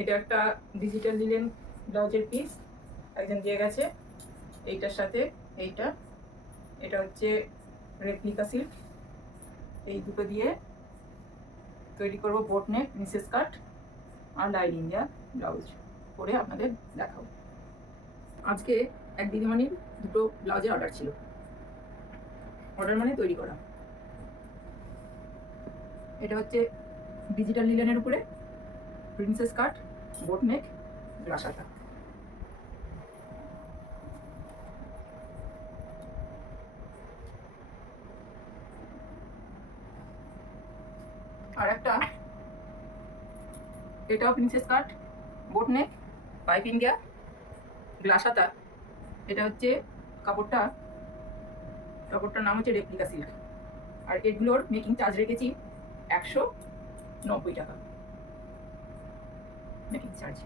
এটা একটা digital linen ব্লাউজের পিস একজন দিয়ে গেছে। এইটার সাথে এইটা, এটা হচ্ছে রেপ্লিকা সিল্ক। এই দুটো দিয়ে তৈরি করব বোট নেক, প্রিন্সেস কাট আর লাইনিং দেওয়া ব্লাউজ করে আপনাদের দেখাবো। আজকে এক দিদিমণির দুটো ব্লাউজের অর্ডার ছিল, অর্ডার মানে তৈরি করা। এটা হচ্ছে ডিজিটাল লিলেনের উপরে প্রিন্সেস কাট, বোট নেক, গ্লাস হাতা। আর একটা এটাও প্রিন্সেস কাট, বোট নেক, পাইপিং দেওয়া, গ্লাস হাতা। এটা হচ্ছে কাপড়টার নাম হচ্ছে রেপ্লিকা সিল্ক। আর এগুলোর মেকিং চার্জ রেখেছি 190 টাকা মেকিং চার্জ।